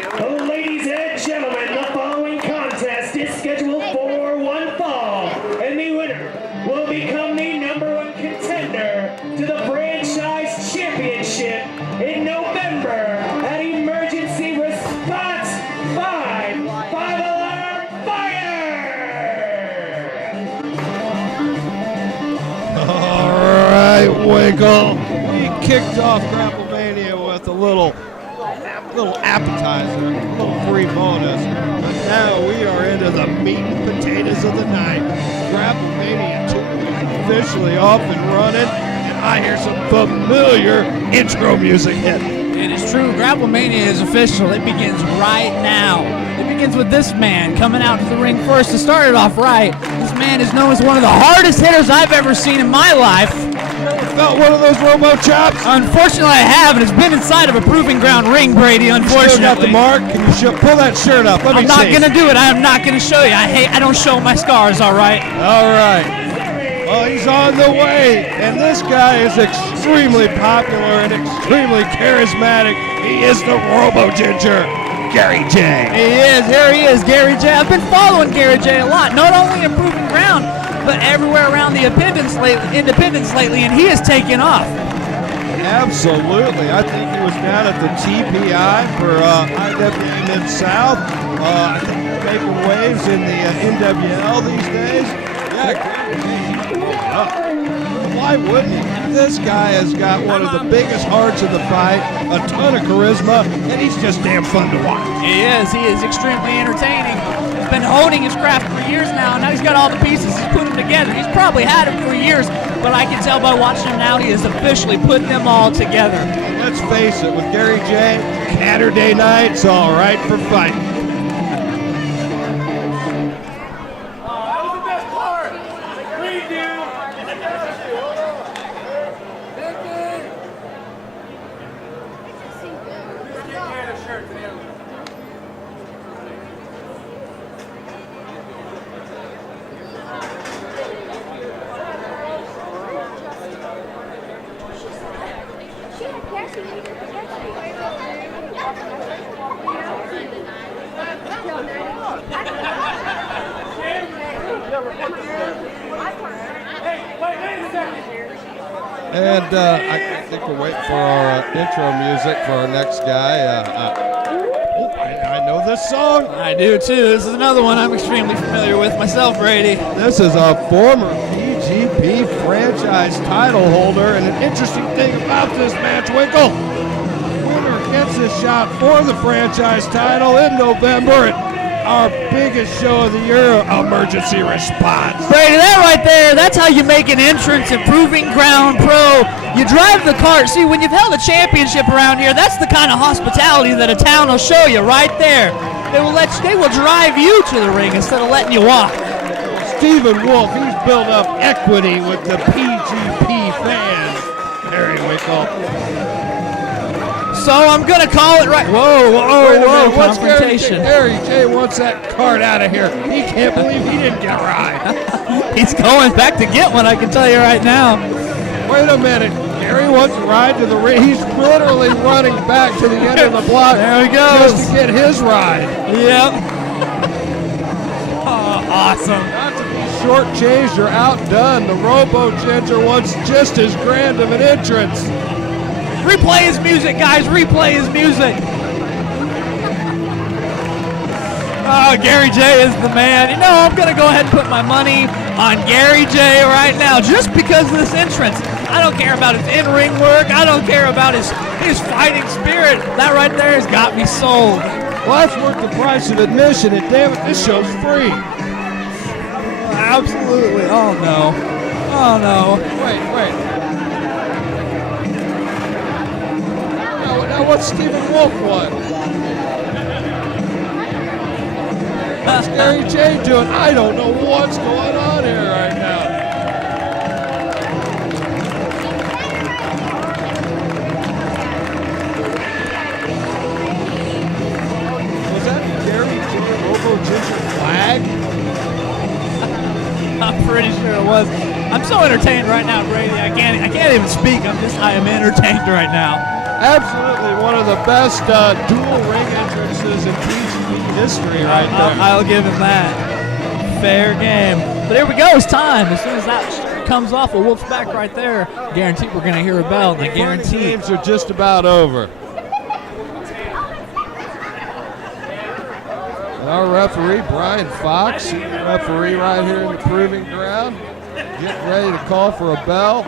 Ladies and gentlemen, the following contest is scheduled for one fall, and the winner will become the #1 contender to the franchise championship in November at Emergency Response 5 Alarm Fire! All right, Winkle. We kicked off Grapplemania with a little appetizer, a little free bonus. But now we are into the meat and potatoes of the night. Grapplemania2 officially off and running, and I hear some familiar intro music hit. It is true. Grapplemania is official. It begins right now. It begins with this man coming out to the ring first to start it off right. This man is known as one of the hardest hitters I've ever seen in my life. Felt one of those Robo chops? Unfortunately, I have, and it's been inside of a proving ground ring, Brady, unfortunately. Still got the mark? Can you pull that shirt up? Let me see. I'm not going to do it. I am not going to show you. I don't show my scars, all right? All right. Well, he's on the way, and this guy is extremely popular and extremely charismatic. He is the Robo Ginger, Gary J. He is. Here he is, Gary J. I've been following Gary J a lot, not only in proving ground, but everywhere around the independence lately, and he has taken off. Absolutely. I think he was down at the TPI for IWA Mid-South. I think he's making waves in the NWL these days. Why wouldn't he? This guy has got one of the biggest hearts of the fight, a ton of charisma, and he's just damn fun to watch. He is extremely entertaining. He's been honing his craft for years now, and now he's got all the pieces, he's put them together. He's probably had them for years, but I can tell by watching him now, he has officially put them all together. Let's face it, with Gary J, Saturday night's all right for fighting. And I think we're waiting for our intro music for our next guy. I know this song. I do too. This is another one I'm extremely familiar with myself, Brady. This is a former PGP franchise title holder, and an interesting thing about this match, Winkle, winner gets a shot for the franchise title in November at our biggest show of the year, Emergency Response. Brady, that right there, that's how you make an entrance in Proving Ground Pro. You drive the cart. See, when you've held a championship around here, that's the kind of hospitality that a town will show you right there. They will drive you to the ring instead of letting you walk. Stephen Wolf, he's built up equity with the PGP fans. There we go. So I'm going to call it right. Whoa, What's confrontation. Gary J wants that cart out of here. He can't believe he didn't get a ride. He's going back to get one, I can tell you right now. Wait a minute. Gary wants to ride to the ring. He's literally running back to the end of the block. There he goes. Just to get his ride. Yep. Oh, awesome. Not to be shortchanged or outdone, the Robo Ginger wants just as grand of an entrance. Replay his music, guys. Replay his music. Oh, Gary J is the man. You know, I'm going to go ahead and put my money on Gary J right now just because of this entrance. I don't care about his in-ring work. I don't care about his fighting spirit. That right there has got me sold. Well, that's worth the price of admission, and damn it, this show's free. Absolutely. Oh, no. Oh, no. Wait. Now what's Stephen Wolf want? What's Gary J doing? I don't know what's going on here right now. Was that Gary J Robo Ginger flag? I'm pretty sure it was. I'm so entertained right now, Brady. I can't even speak. I am entertained right now. Absolutely one of the best dual ring entrances in TGP history right there. I'll give him that. Fair game. But here we go. It's time. As soon as that shirt comes off, a Wolf's back right there. Guaranteed we're going to hear a bell. And I guarantee the games are just about over. Our referee, Brian Fox, senior referee right here in the proving ground, getting ready to call for a bell.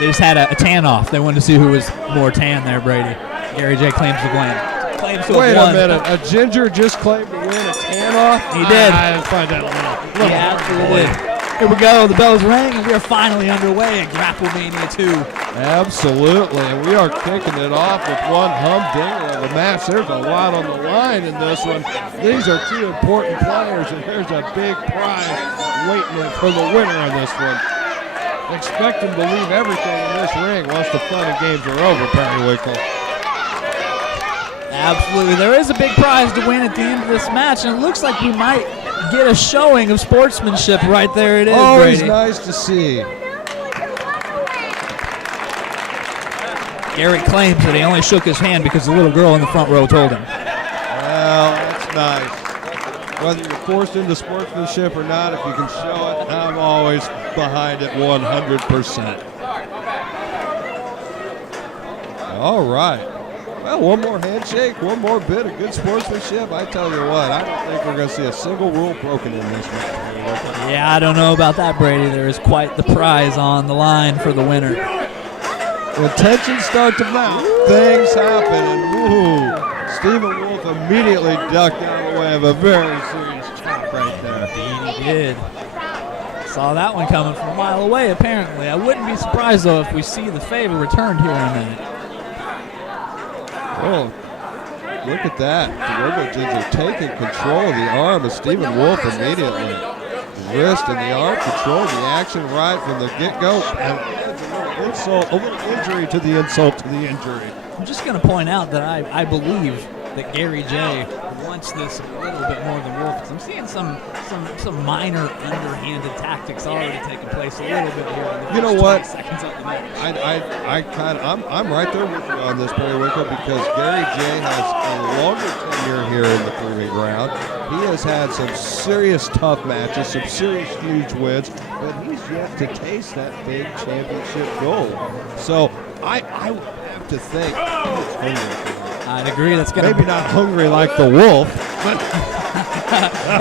They just had a tan off. They wanted to see who was more tan there, Brady. Gary J claims the blame. Wait a minute. A Ginger just claimed to win a tan off? He did. I didn't find that a little. He absolutely did. Here we go. The bell's ring, and we are finally underway at Grapplemania 2. Absolutely. And we are kicking it off with one humdinger of a match. There's a lot on the line in this one. These are two important players, and there's a big prize waiting for the winner on this one. Expect them to leave everything in this ring once the fun and games are over, Periwinkle. Absolutely. There is a big prize to win at the end of this match, and it looks like we might get a showing of sportsmanship right there. It is, always Brady. Nice to see. Garrett claims that he only shook his hand because the little girl in the front row told him. Well, that's nice. Whether you're forced into sportsmanship or not, if you can show it, I'm always behind it 100%. All right. Well, one more handshake, one more bit of good sportsmanship. I tell you what, I don't think we're going to see a single rule broken in this one. Yeah, I don't know about that, Brady. There is quite the prize on the line for the winner. When tensions start to mount, things happen, and Stephen Wolf immediately ducked out of the way of a very serious chop right there. Indeed he did. Saw that one coming from a mile away, apparently. I wouldn't be surprised, though, if we see the favor returned here in a minute. Oh, look at that. The Robo Ginger taking control of the arm of Stephen Wolf immediately. The wrist and the arm control the action right from the get-go. And a little injury to the insult to the injury. I'm just going to point out that I believe that Gary J wants this a little bit more than Wolf. I'm seeing some minor underhanded tactics already taking place a little bit here. In the you know what? Seconds of the match. I'm right there with you on this, Periwinkle, because Gary J has a longer tenure here in the proving ground. He has had some serious tough matches, some serious huge wins, but he's yet to taste that big championship gold. So I would have to think he's hungry. I'd agree. That's gonna maybe not hungry like the Wolf, but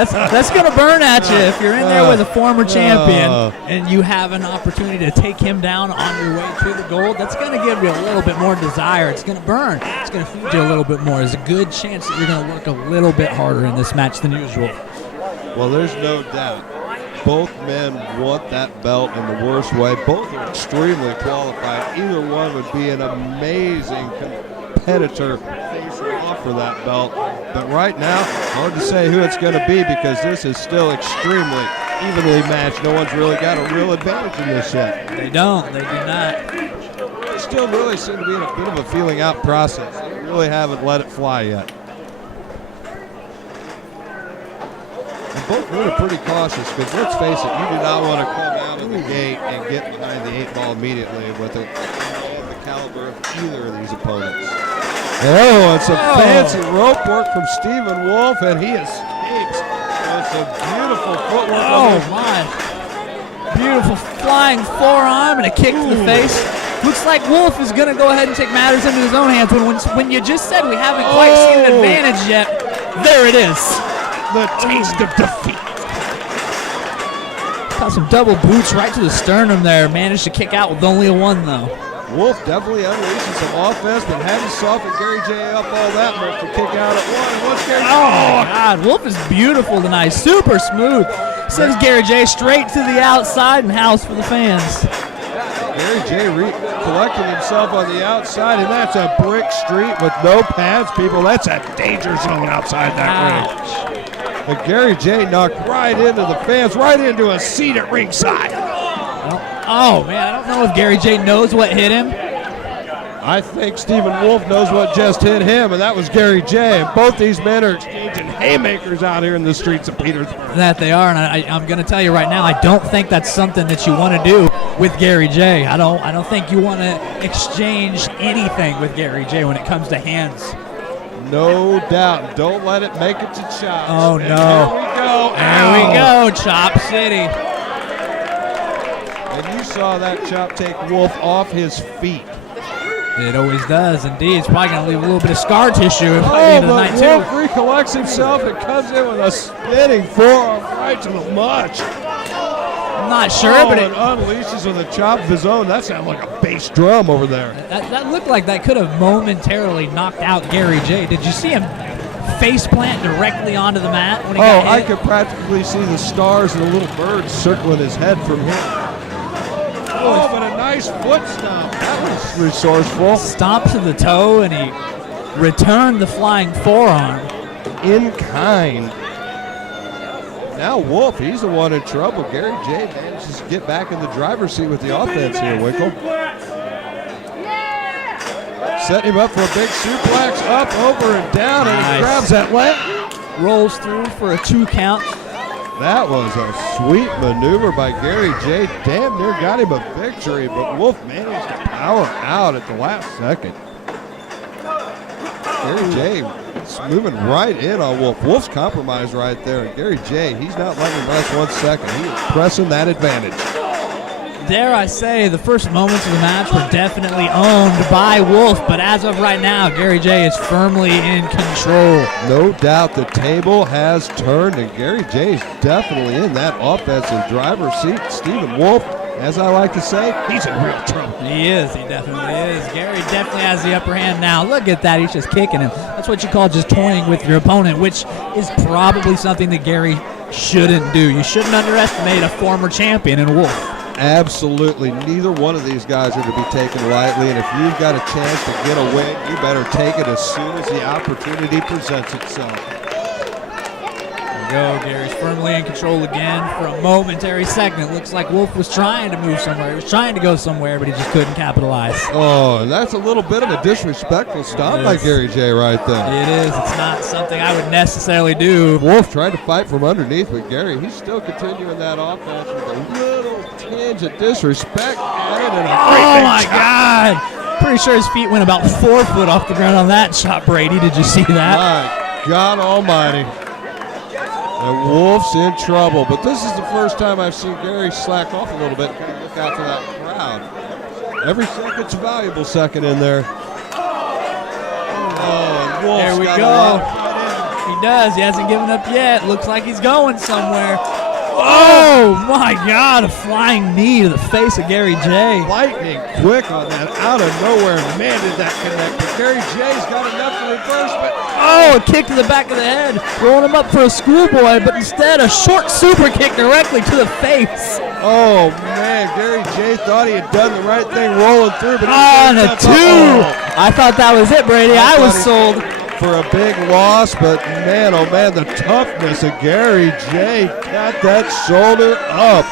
that's gonna burn at you if you're in there with a former champion and you have an opportunity to take him down on your way to the gold. That's gonna give you a little bit more desire. It's gonna burn. It's gonna feed you a little bit more. There's a good chance that you're gonna work a little bit harder in this match than usual. Well, there's no doubt. Both men want that belt in the worst way. Both are extremely qualified. Either one would be an amazing competitor facing off for that belt. But right now, hard to say who it's going to be because this is still extremely evenly matched. No one's really got a real advantage in this yet. They don't. They do not. They still really seem to be in a bit of a feeling out process. They really haven't let it fly yet. And both men are pretty cautious because let's face it, you do not want to come out of the gate and get behind the 8 ball immediately with the caliber of either of these opponents. Oh, it's a fancy rope work from Stephen Wolf, and he escapes with some beautiful footwork. Oh, my. Beautiful flying forearm and a kick to the face. Looks like Wolf is going to go ahead and take matters into his own hands. When you just said we haven't quite seen an advantage yet, there it is. The taste of defeat. Got some double boots right to the sternum there. Managed to kick out with only a 1, though. Wolf definitely unleashing some offense, but hadn't softened Gary J up all that much to kick out at 1. And what's Gary J? Oh, God. Wolf is beautiful tonight. Super smooth. Sends Gary J straight to the outside and house for the fans. Gary J collecting himself on the outside, and that's a brick street with no pads, people. That's a danger zone outside that ring. But Gary J knocked right into the fans, right into a seat at ringside. Oh, man, I don't know if Gary J knows what hit him. I think Stephen Wolf knows what just hit him, and that was Gary J. And both these men are exchanging haymakers out here in the streets of Petersburg. That they are, and I'm going to tell you right now, I don't think that's something that you want to do with Gary J. I don't think you want to exchange anything with Gary J. when it comes to hands. No doubt. Don't let it make it to chops. Oh, and no. There we go. There we go, Chop City. And you saw that chop take Wolf off his feet. It always does, indeed. It's probably going to leave a little bit of scar tissue by the Oh, end of the but night, Wolf too. recollects himself and comes in with a spinning forearm right to the munch. I'm not sure, Oh, but it unleashes with a chop of his own. That sounded like a bass drum over there. that looked like that could have momentarily knocked out Gary J. Did you see him face plant directly onto the mat when he got hit? I could practically see the stars and the little birds circling his head from here. Oh, but a nice foot stomp. That was resourceful. Stomp to the toe, and he returned the flying forearm. In kind. Now Wolf, he's the one in trouble. Gary J manages to get back in the driver's seat with the offense here, Winkle. Setting him up for a big suplex, up, over, and down, and he grabs that leg. Rolls through for a 2 count. That was a sweet maneuver by Gary J. Damn near got him a victory, but Wolf managed to power out at the last second. Gary J is moving right in on Wolf. Wolf's compromised right there, and Gary J, he's not letting him rest 1 second. He is pressing that advantage. Dare I say, the first moments of the match were definitely owned by Wolf, but as of right now, Gary J is firmly in control. No doubt the table has turned, and Gary J is definitely in that offensive driver's seat. Stephen Wolf, as I like to say, he's in real trouble. He is. He definitely is. Gary definitely has the upper hand now. Look at that. He's just kicking him. That's what you call just toying with your opponent, which is probably something that Gary shouldn't do. You shouldn't underestimate a former champion in Wolf. Absolutely. Neither one of these guys are to be taken lightly, and if you've got a chance to get a win, you better take it as soon as the opportunity presents itself. There we go. Gary's firmly in control again for a momentary second. It looks like Wolf was trying to move somewhere. He was trying to go somewhere, but he just couldn't capitalize. Oh, and that's a little bit of a disrespectful stomp by Gary J right there. It is. It's not something I would necessarily do. Wolf tried to fight from underneath, but Gary, he's still continuing that offense with a little tinge of disrespect added and a great Oh, my chop. God. Pretty sure his feet went about 4 foot off the ground on that shot, Brady. Did you see that? My God almighty. And Wolf's in trouble, but this is the first time I've seen Gary slack off a little bit. Kind of look out for that crowd. Every second's a valuable second in there. Oh, and Wolf's There we got go. a lot of foot in. He does. He hasn't given up yet. Looks like he's going somewhere. Oh, my God. A flying knee to the face of Gary J. Lightning quick on that out of nowhere. Man, did that connect. But Gary J's got enough to reverse, but Oh, a kick to the back of the head. Rolling him up for a schoolboy, but instead a short super kick directly to the face. oh man, Gary J thought he had done the right thing rolling through, but he On a ends up- 2. Oh. I thought that was it, Brady. I was thought he- sold. for a big loss, but man, oh man, the toughness of Gary J got that shoulder up.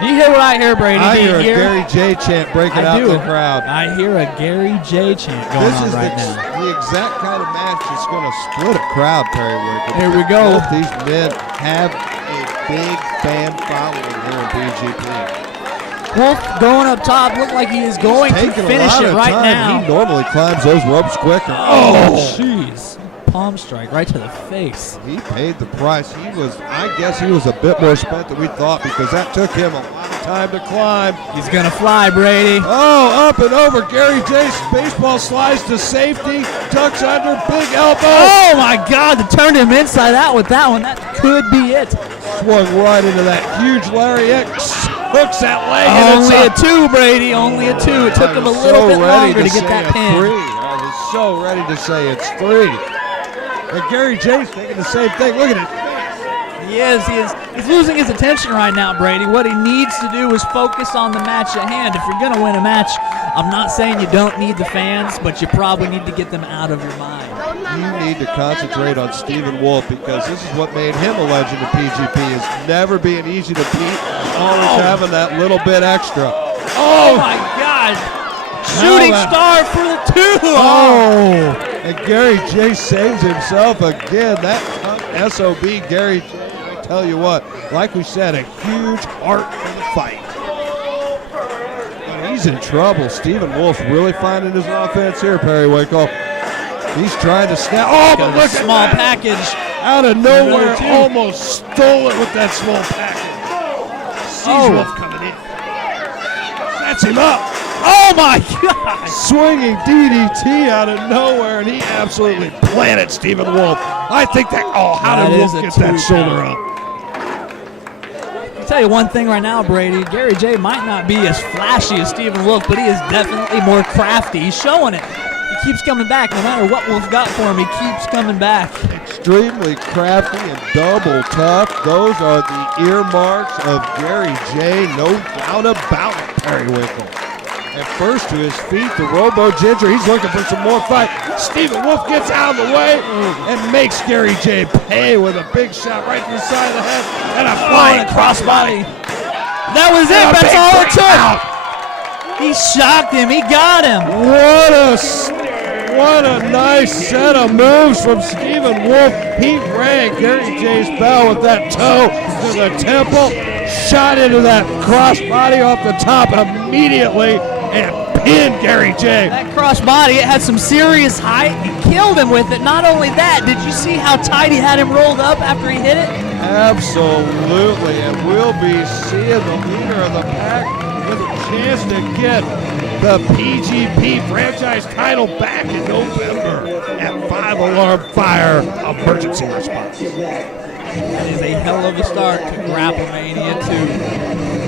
Do you hear what I hear, Brady? I Do you hear a Gary J chant breaking out do. the crowd. I hear a Gary J chant going This on is right now. the exact kind of match that's going to split a crowd, Perry Winkle. Here we go. Both these men have a big fan following here in BGP. Wolf going up top. Looked like he is going to Taking a finish lot it of right time. now. He normally climbs those ropes quicker. Oh, jeez. Palm strike right to the face. He paid the price. I guess he was a bit more spent than we thought because that took him a lot of time to climb. He's going to fly, Brady. Oh, up and over. Gary J's baseball slides to safety. Tucks under. Big elbow. Oh, my God. They turned him inside out with that one. That could be it. Swung right into that huge lariat. Hooks that leg. Only a 2, Brady. Only a 2. It took him a little bit longer to get that pin. 3. I was so ready to say it's 3. And Gary J's thinking the same thing. Look at it. He is. He's losing his attention right now, Brady. What he needs to do is focus on the match at hand. If you're going to win a match, I'm not saying you don't need the fans, but you probably need to get them out of your mind. You need to concentrate on Stephen Wolf because this is what made him a legend of PGP is never being easy to beat, always having that little bit extra. Oh, my God. Shooting star for the 2. Oh, and Gary J saves himself again. That tough SOB, Gary J, I tell you what, like we said, a huge heart for the fight. And he's in trouble. Stephen Wolf's really finding his offense here, Periwinkle. He's trying to snap. Oh, but look at small that. package. Out of nowhere, almost stole it with that small package. Sees Wolf coming in. Sets him up. Oh my God! Swinging DDT out of nowhere, and he absolutely planted Stephen Wolf. I think that, how did Wolf get that shoulder up? I'll tell you one thing right now, Brady. Gary J might not be as flashy as Stephen Wolf, but he is definitely more crafty. He's showing it. He keeps coming back. No matter what Wolf got for him, he keeps coming back. Extremely crafty and double tough. Those are the earmarks of Gary J, no doubt about it, Periwinkle. And first to his feet, the Robo Ginger. He's looking for some more fight. Stephen Wolf gets out of the way and makes Gary J pay with a big shot right to the side of the head and a flying crossbody. That was it. That's all it took. He shocked him. He got him. What a nice set of moves from Stephen Wolf. He rang Gary J's bell with that toe to the temple, shot into that crossbody off the top immediately, and pinned Gary J. That crossbody, it had some serious height. He killed him with it. Not only that, did you see how tight he had him rolled up after he hit it? Absolutely, and we'll be seeing the leader of the pack with a chance to get the PGP franchise title back in November at 5 Alarm Fire Emergency Response. That is a hell of a start to Grapplemania 2.